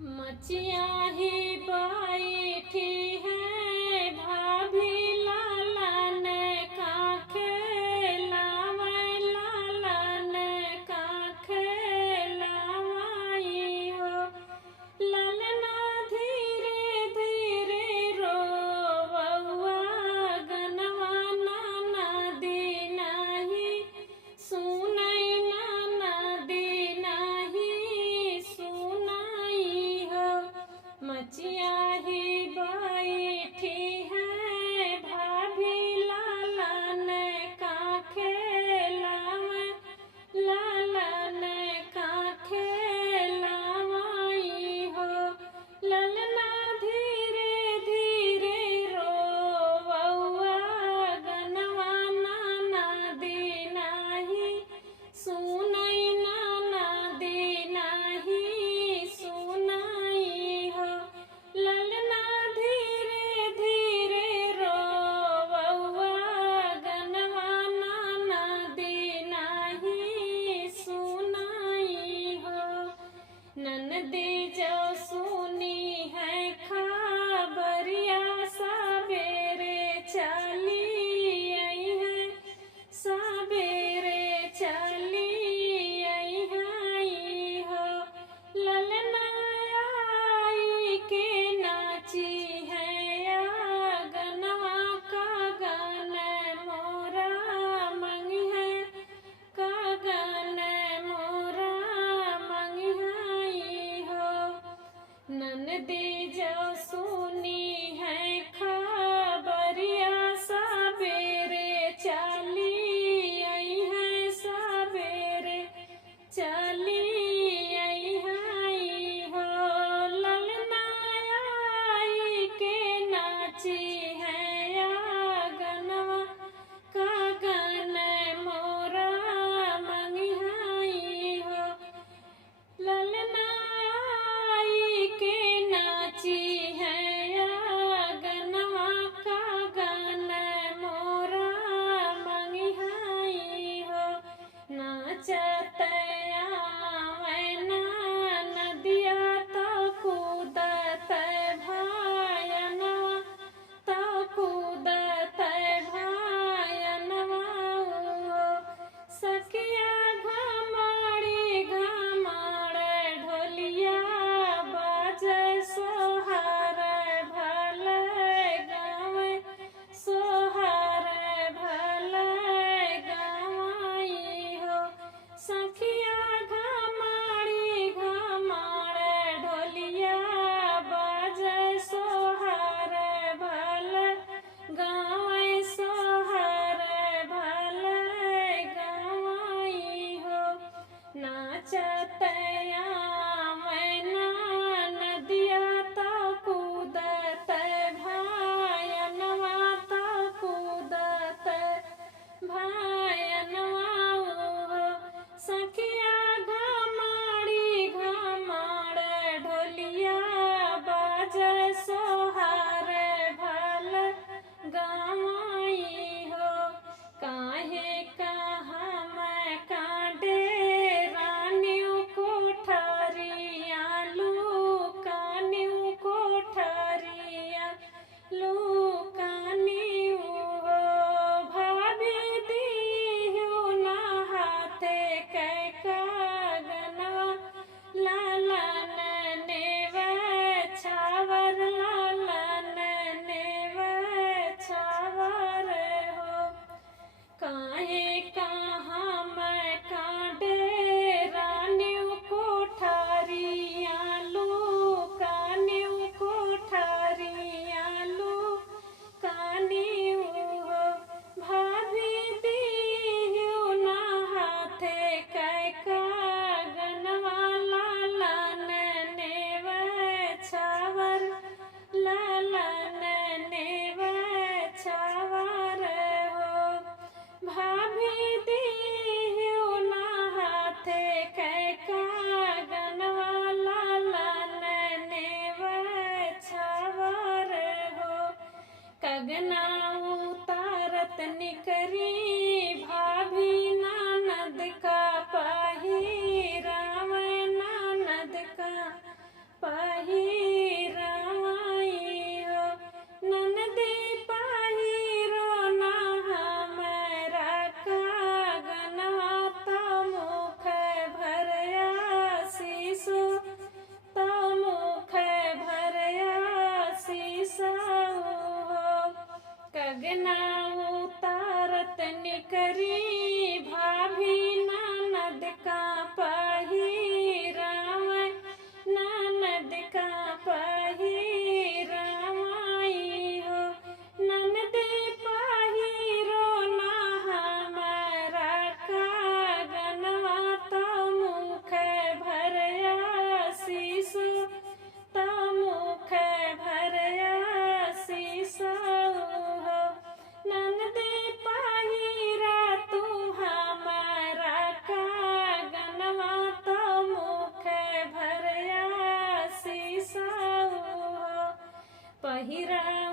मचिया ही बैठी है भाभी लालन का खेलावै लालन का खेलावाई हो। ललना धीरे धीरे रोवौआ गनवा नाना दीना ही सुनै नाना दीना ही सुनाई हो। मचिया ही बैठी है भाभी लालन का खेलावै लालन का खेलावाई हो। ललना धीरे धीरे रोवौआ गनवा नाना दीना ही सुनै नाना दीना ही सुनाई हो। ललना धीरे धीरे रोवौआ गनवा नाना दीना ही सुनाई हो। ननदी जो सुनी है खबरिया सवेरे चली आई है सवेरे चली आई हो। ललना आई के नाची है गनवा का गन मोरा मंगी है का गन मोरा मंगी हो। ननदी जो पहिरा